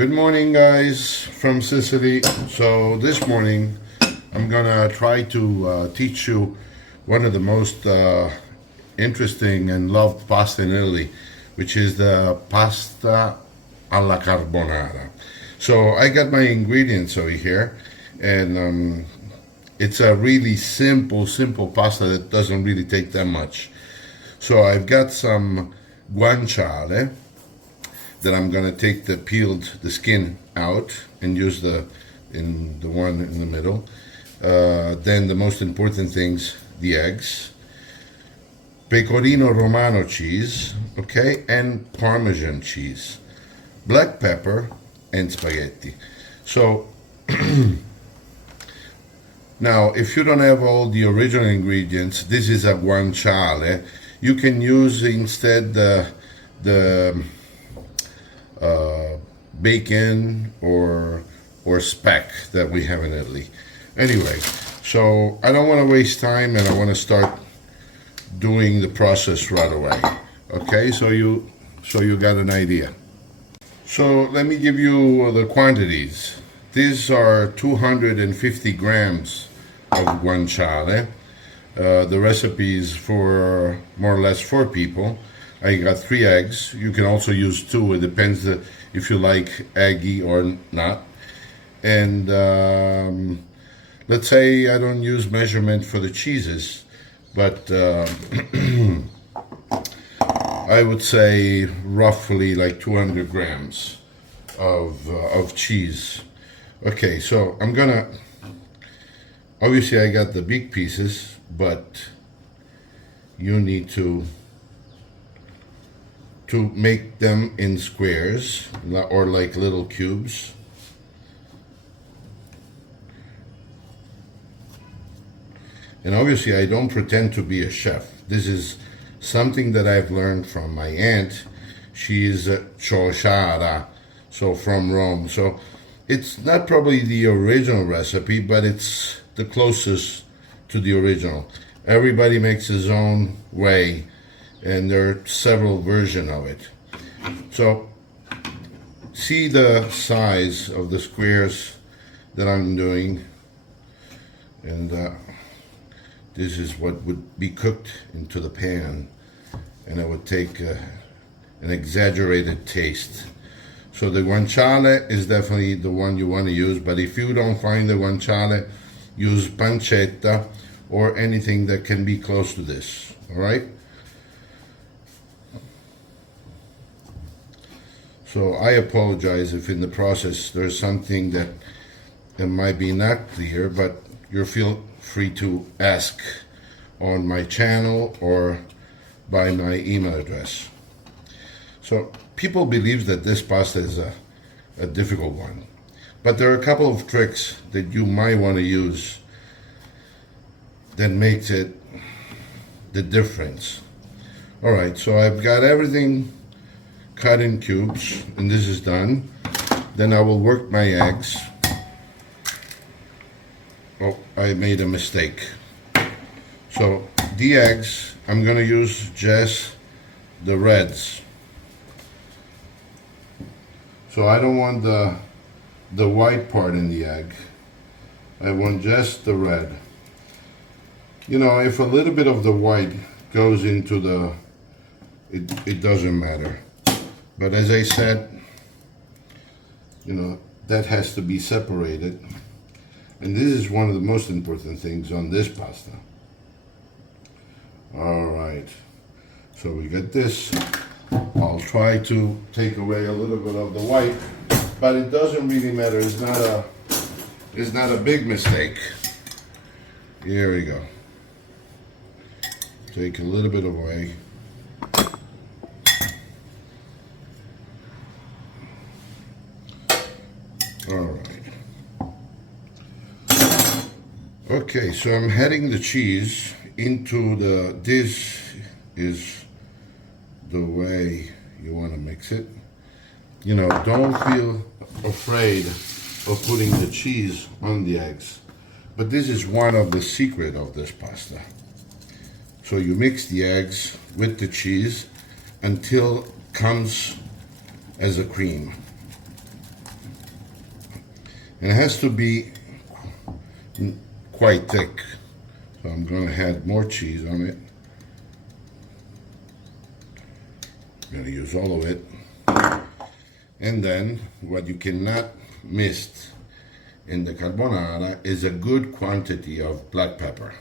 Good morning, guys, from Sicily. So this morning I'm gonna try to teach you one of the most interesting and loved pasta in Italy, which is the pasta alla carbonara. So I got my ingredients over here, and it's a really simple pasta that doesn't really take that much. So I've got some guanciale that I'm gonna take the skin out and use the one in the middle. Then the most important things, the eggs, pecorino romano cheese, okay, and Parmesan cheese, black pepper, and spaghetti. So now, if you don't have all the original ingredients, this is a guanciale. You can use instead the bacon or speck that we have in Italy. Anyway, so I don't want to waste time, and I want to start doing the process right away. Okay, so you got an idea. So let me give you the quantities. These are 250 grams of guanciale. The recipe is for more or less 4 people. I got 3 eggs. You can also use 2. It depends if you like eggy or not. And let's say I don't use measurement for the cheeses, but I would say roughly like 200 grams of cheese. Okay, so I'm gonna, obviously I got the big pieces, but you need to make them in squares or like little cubes. And obviously I don't pretend to be a chef. This is something that I've learned from my aunt. She is a ciociara, so from Rome. So it's not probably the original recipe, but it's the closest to the original. Everybody makes his own way, and there are several versions of it. So see the size of the squares that I'm doing, and this is what would be cooked into the pan, and it would take an exaggerated taste. So the guanciale is definitely the one you want to use, but if you don't find the guanciale, use pancetta or anything that can be close to this, all right? So I apologize if in the process there's something that might be not clear, but you feel free to ask on my channel or by my email address. So people believe that this pasta is a difficult one, but there are a couple of tricks that you might want to use that makes it the difference. All right, so I've got everything cut in cubes, and this is done. Then I will work my eggs. Oh, I made a mistake. So the eggs, I'm gonna use just the reds. So I don't want the white part in the egg. I want just the red. You know, if a little bit of the white goes into it doesn't matter. But as I said, you know, that has to be separated. And this is one of the most important things on this pasta. All right, so we got this. I'll try to take away a little bit of the white, but it doesn't really matter. It's not a big mistake. Here we go. Take a little bit away. All right. Okay, so I'm heading the cheese into this is the way you want to mix it. You know, don't feel afraid of putting the cheese on the eggs, but this is one of the secret of this pasta. So you mix the eggs with the cheese until it comes as a cream. And it has to be quite thick. So I'm going to add more cheese on it. I'm going to use all of it. And then what you cannot miss in the carbonara is a good quantity of black pepper.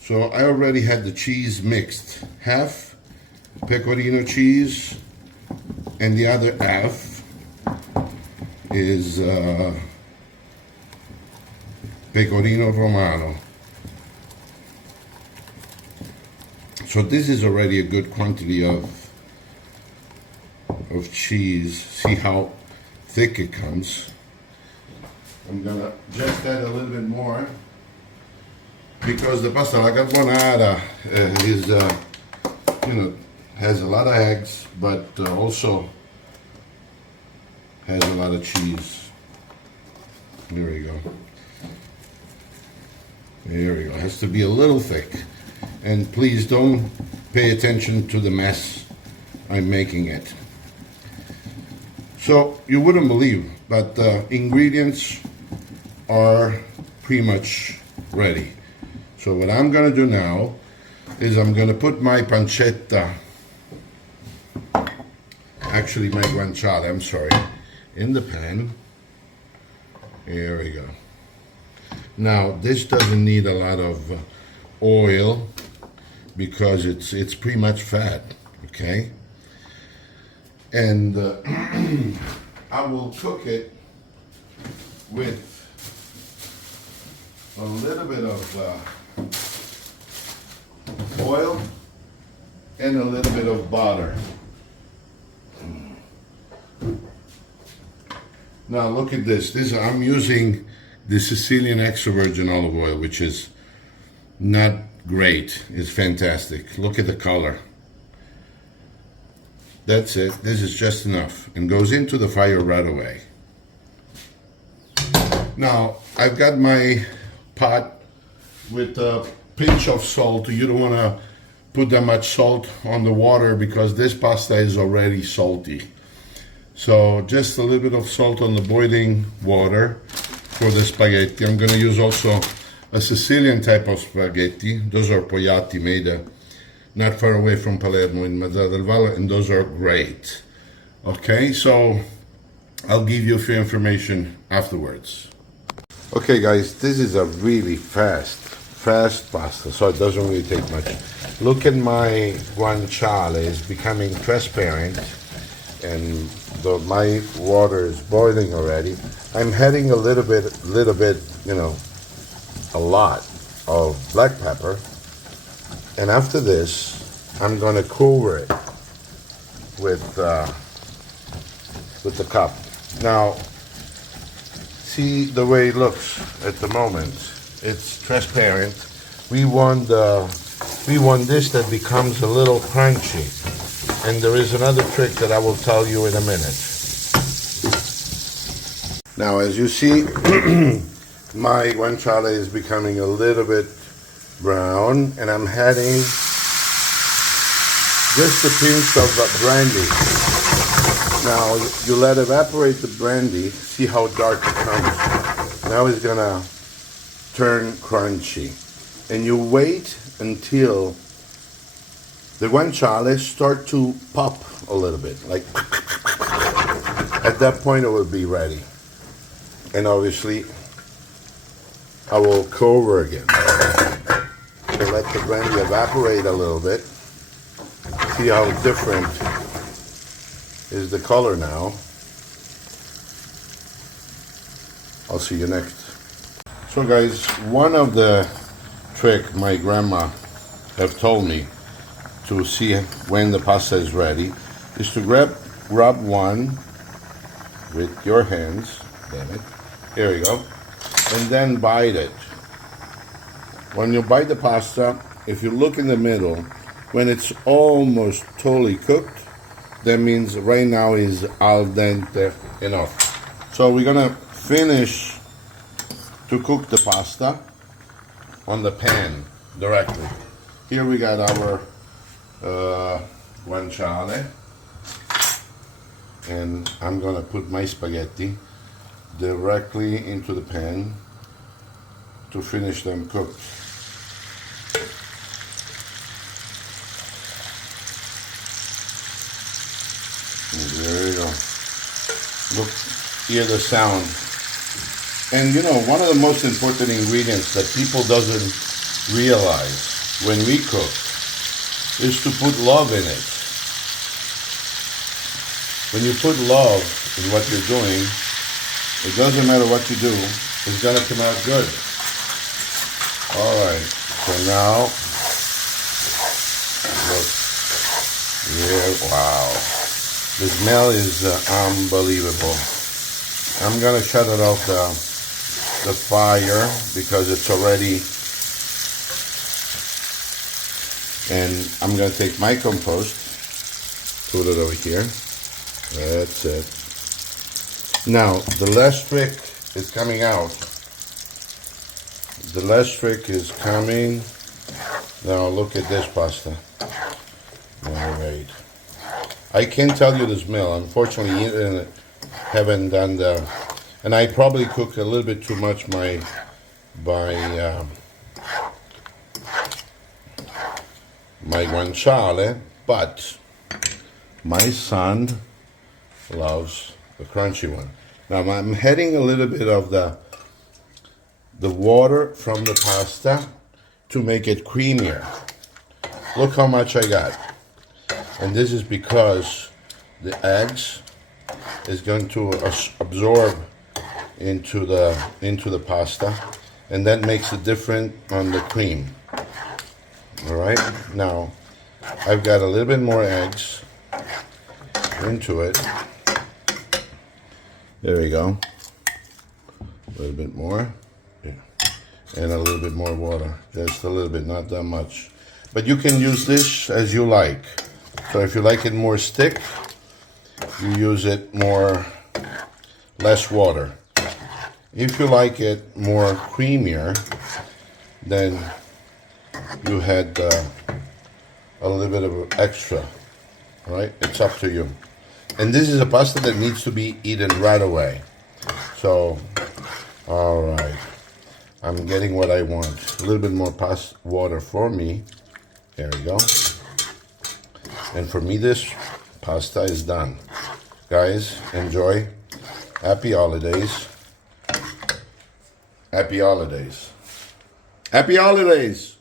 So I already had the cheese mixed. Half pecorino cheese and the other half is pecorino romano. So this is already a good quantity of cheese. See how thick it comes. I'm gonna just add a little bit more because the pasta alla carbonara is, has a lot of eggs, but also has a lot of cheese. There we go. There we go. It has to be a little thick. And please don't pay attention to the mess I'm making it. So you wouldn't believe, but the ingredients are pretty much ready. So what I'm gonna do now is I'm gonna put my pancetta, actually my guanciale, I'm sorry, in the pan. Here we go. Now this doesn't need a lot of oil because it's pretty much fat, okay? And I will cook it with a little bit of oil and a little bit of butter. Now look at this. I'm using the Sicilian extra virgin olive oil, which is not great. It's fantastic. Look at the color. That's it. This is just enough and goes into the fire right away. Now I've got my pot with a pinch of salt. You don't want to put that much salt on the water because this pasta is already salty. So just a little bit of salt on the boiling water for the spaghetti. I'm going to use also a Sicilian type of spaghetti. Those are pogliati made not far away from Palermo in Mazzara del Valle, and those are great. Okay, so I'll give you a few information afterwards. Okay guys, this is a really fast pasta, so it doesn't really take much. Look at my guanciale, it's becoming transparent, and my water is boiling already. I'm adding a little bit, a lot of black pepper. And after this, I'm going to cover it with the cup. Now, see the way it looks at the moment. It's transparent. We want this that becomes a little crunchy. And there is another trick that I will tell you in a minute. Now, as you see, my guanciale is becoming a little bit brown, and I'm adding just a pinch of brandy. Now you let evaporate the brandy. See how dark it comes. Now it's gonna turn crunchy, and you wait until the guanciale start to pop a little bit. Like at that point, it will be ready. And obviously, I will cover again. Let the brandy evaporate a little bit. See how different is the color now. I'll see you next. So guys, one of the trick my grandma have told me to see when the pasta is ready is to rub one with your hands. Damn it. Here we go. And then bite it. When you bite the pasta, if you look in the middle, when it's almost totally cooked, that means right now is al dente enough. So we're gonna finish to cook the pasta on the pan directly. Here we got our guanciale. and I'm gonna put my spaghetti directly into the pan to finish them cooked. And there you go. Look, hear the sound. And you know, one of the most important ingredients that people doesn't realize when we cook is to put love in it. When you put love in what you're doing, it doesn't matter what you do, it's gonna come out good. Alright, so now, look, yeah, wow. The smell is unbelievable. I'm gonna shut it off the fire because it's already, and I'm gonna take my compost, put it over here. That's it. Now the last trick is coming out. The last trick is coming. Now look at this pasta. Alright. I can't tell you the smell. Unfortunately, haven't done the, and I probably cook a little bit too much my guanciale, but my son loves the crunchy one. Now I'm adding a little bit of the water from the pasta to make it creamier. Look how much I got. And this is because the eggs is going to absorb into the pasta, and that makes it different on the cream. All right, now I've got a little bit more eggs into it. There we go. A little bit more, yeah. And a little bit more water, just a little bit, not that much. But you can use this as you like. So if you like it more thick, you use it less water. If you like it more creamier, then you had a little bit of extra. All right, it's up to you. And this is a pasta that needs to be eaten right away. So, all right, I'm getting what I want. A little bit more water for me. There we go. And for me, this pasta is done. Guys, enjoy. Happy holidays. Happy holidays. Happy holidays.